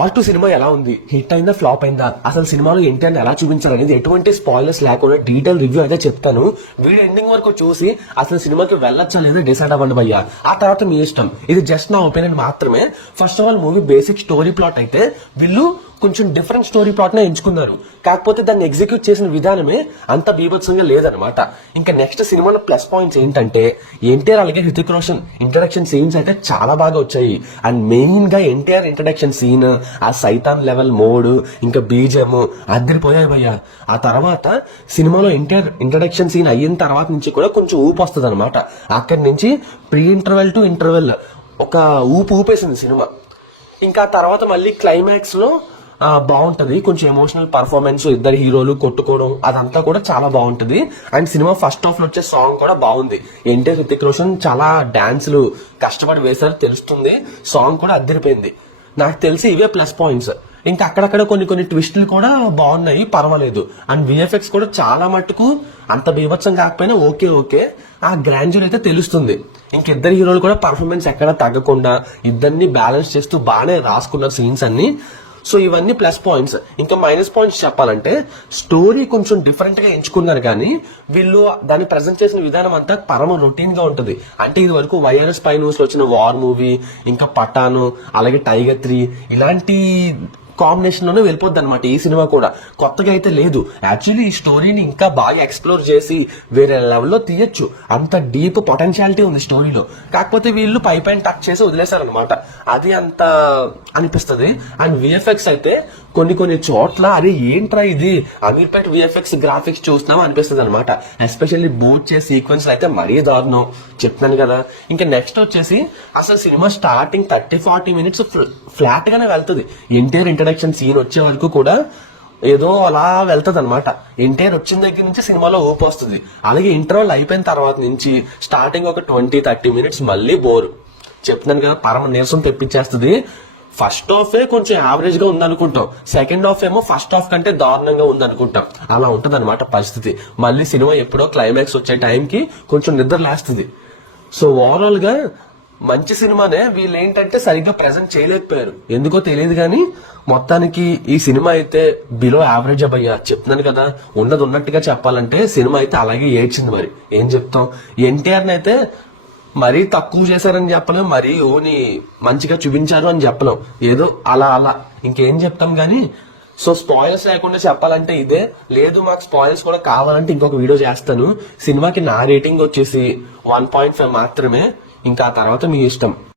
Wall 2 cinema ఎలా ఉంది, hit అయిందా ఫ్లాప్ అయిందా, అసలు సినిమాలో ఎన్టీఆర్ ఎలా చూపించారనేది ఎటువంటి స్పాయిలర్స్ లేకుండా డీటెయిల్ రివ్యూ అయితే చెప్తాను. వీడియో ఎండింగ్ వరకు చూసి అసలు సినిమాకి వెళ్ళొచ్చా లేదా డిసైడ్ అవ్వండి భయ్యా. ఆ తర్వాత మీ ఇష్టం. ఇది జస్ట్ నా ఒపీనియన్ మాత్రమే. First of all movie basic story plot అయితే వీళ్ళు కొంచెం డిఫరెంట్ స్టోరీ ప్లాట్ నే ఎంచుకున్నారు. కాకపోతే దాన్ని ఎగ్జిక్యూట్ చేసిన విధానమే అంత బీభత్సంగా లేదనమాట. ఇంకా నెక్స్ట్ సినిమాలో ప్లస్ పాయింట్స్ ఏంటంటే ఎన్టీఆర్ అలాగే హృతిక్ రోషన్ ఇంట్రడక్షన్ సీన్స్ అయితే చాలా బాగా వచ్చాయి. అండ్ మెయిన్ గా ఎన్టీఆర్ ఇంట్రడక్షన్ సీన్, ఆ సైతాన్ లెవెల్ మోడ్, ఇంకా బీజం అద్దరిపోయాయి భయ్యా. ఆ తర్వాత సినిమాలో ఎన్టీఆర్ ఇంట్రడక్షన్ సీన్ అయిన తర్వాత నుంచి కూడా కొంచెం ఊపు వస్తుంది అనమాట. అక్కడి నుంచి ప్రీ ఇంటర్వెల్ టు ఇంటర్వెల్ ఒక ఊపేసింది సినిమా. ఇంకా తర్వాత మళ్ళీ క్లైమాక్స్ లో బాగుంటది. కొంచెం ఎమోషనల్ పర్ఫార్మెన్స్, ఇద్దరు హీరోలు కొట్టుకోవడం అదంతా కూడా చాలా బాగుంటది. అండ్ సినిమా ఫస్ట్ హాఫ్ లో వచ్చే సాంగ్ కూడా బాగుంది. ఎన్టీఆర్ హృతిక్ రోషన్ చాలా డాన్సులు కష్టపడి వేశారు తెలుస్తుంది. సాంగ్ కూడా అద్దరిపోయింది. నాకు తెలిసి ఇవే ప్లస్ పాయింట్స్. ఇంకా అక్కడక్కడ కొన్ని ట్విస్టులు కూడా బాగున్నాయి, పర్వాలేదు. అండ్ విఎఫ్ఎక్స్ కూడా చాలా మట్టుకు అంత బీభత్సం కాకపోయినా ఓకే. ఆ గ్రాండ్యూర్ అయితే తెలుస్తుంది. ఇంకిద్దరు హీరోలు కూడా పర్ఫార్మెన్స్ ఎక్కడ తగ్గకుండా ఇద్దరిని బ్యాలెన్స్ చేస్తూ బాగానే రాసుకున్నారు సీన్స్ అన్ని. సో ఇవన్నీ ప్లస్ పాయింట్స్. ఇంకా మైనస్ పాయింట్స్ చెప్పాలంటే స్టోరీ కొంచెం డిఫరెంట్ గా ఎంచుకున్నారు, కానీ వీళ్ళు దాన్ని ప్రజెంట్ చేసిన విధానం అంతా పరమ రొటీన్ గా ఉంటుంది. అంటే ఇది వరకు వైఆర్ఎస్ పై న్యూస్ లో వచ్చిన వార్ మూవీ, ఇంకా పఠాను, అలాగే టైగర్ 3 ఇలాంటి కాంబినేషన్ లోనే వెళ్ళిపోద్ది అనమాట. ఈ సినిమా కూడా కొత్తగా అయితే లేదు. యాక్చువల్లీ ఈ స్టోరీని ఇంకా బాగా ఎక్స్ప్లోర్ చేసి వేరే లెవెల్లో తీయొచ్చు. అంత డీప్ పొటెన్షియాలిటీ ఉంది స్టోరీలో. కాకపోతే వీళ్ళు పైన టచ్ చేసి వదిలేశారనమాట. అది అంత అనిపిస్తుంది. అండ్ విఎఫ్ఎక్స్ అయితే కొన్ని చోట్ల అరే ఏంట్రా ఇది అమీర్పేట విఎఫ్ఎక్స్ గ్రాఫిక్స్ చూస్తున్నాం అనిపిస్తుంది అనమాట. ఎస్పెషల్లీ బోట్ చేసే సీక్వెన్స్ అయితే మరీ దారుణం, చెప్తున్నాను కదా. ఇంకా నెక్స్ట్ వచ్చేసి అసలు సినిమా స్టార్టింగ్ 30-40 మినిట్స్ ఫ్లాట్ గానే వెళ్తుంది. ఎన్టీఆర్ ఇంట్రడక్షన్ సీన్ వచ్చే వరకు కూడా ఏదో అలా వెళ్తుంది అనమాట. ఎన్టీఆర్ వచ్చిన దగ్గర నుంచి సినిమాలో ఊపు వస్తుంది. అలాగే ఇంటర్వల్ అయిపోయిన తర్వాత నుంచి స్టార్టింగ్ ఒక 20-30 మినిట్స్ మళ్ళీ బోరు, చెప్తున్నాను కదా, పరమ నీరసం తెప్పించేస్తుంది. ఫస్ట్ హాఫ్ కొంచెం యావరేజ్ గా ఉందనుకుంటాం, సెకండ్ హాఫ్ ఏమో ఫస్ట్ హాఫ్ కంటే దారుణంగా ఉందనుకుంటాం. అలా ఉంటది అనమాట పరిస్థితి. మళ్ళీ సినిమా ఎప్పుడో క్లైమాక్స్ వచ్చే టైంకి కొంచెం నిద్ర లేస్తుంది. సో ఓవరాల్ గా మంచి సినిమానే. వీళ్ళు ఏంటంటే సరిగ్గా ప్రెజెంట్ చేయలేకపోయారు, ఎందుకో తెలియదు. కానీ మొత్తానికి ఈ సినిమా అయితే బిలో యావరేజ్ అయ్యా. చెప్తున్నాను కదా, ఉన్నట్టుగా చెప్పాలంటే సినిమా అయితే అలాగే ఏడ్చింది. మరి ఏం చెప్తాం, ఎన్టీఆర్ అయితే మరీ తక్కువ చేశారని చెప్పలేం, మరీ ఓని మంచిగా చూపించారు అని చెప్పలేం. ఏదో అలా ఇంకేం చెప్తాం గానీ. సో స్పాయిల్స్ లేకుండా చెప్పాలంటే ఇదే. లేదు మాకు స్పాయిల్స్ కూడా కావాలంటే ఇంకొక వీడియో చేస్తాను. సినిమాకి నా రేటింగ్ వచ్చేసి 1.5 మాత్రమే. ఇంకా ఆ తర్వాత మీ ఇష్టం.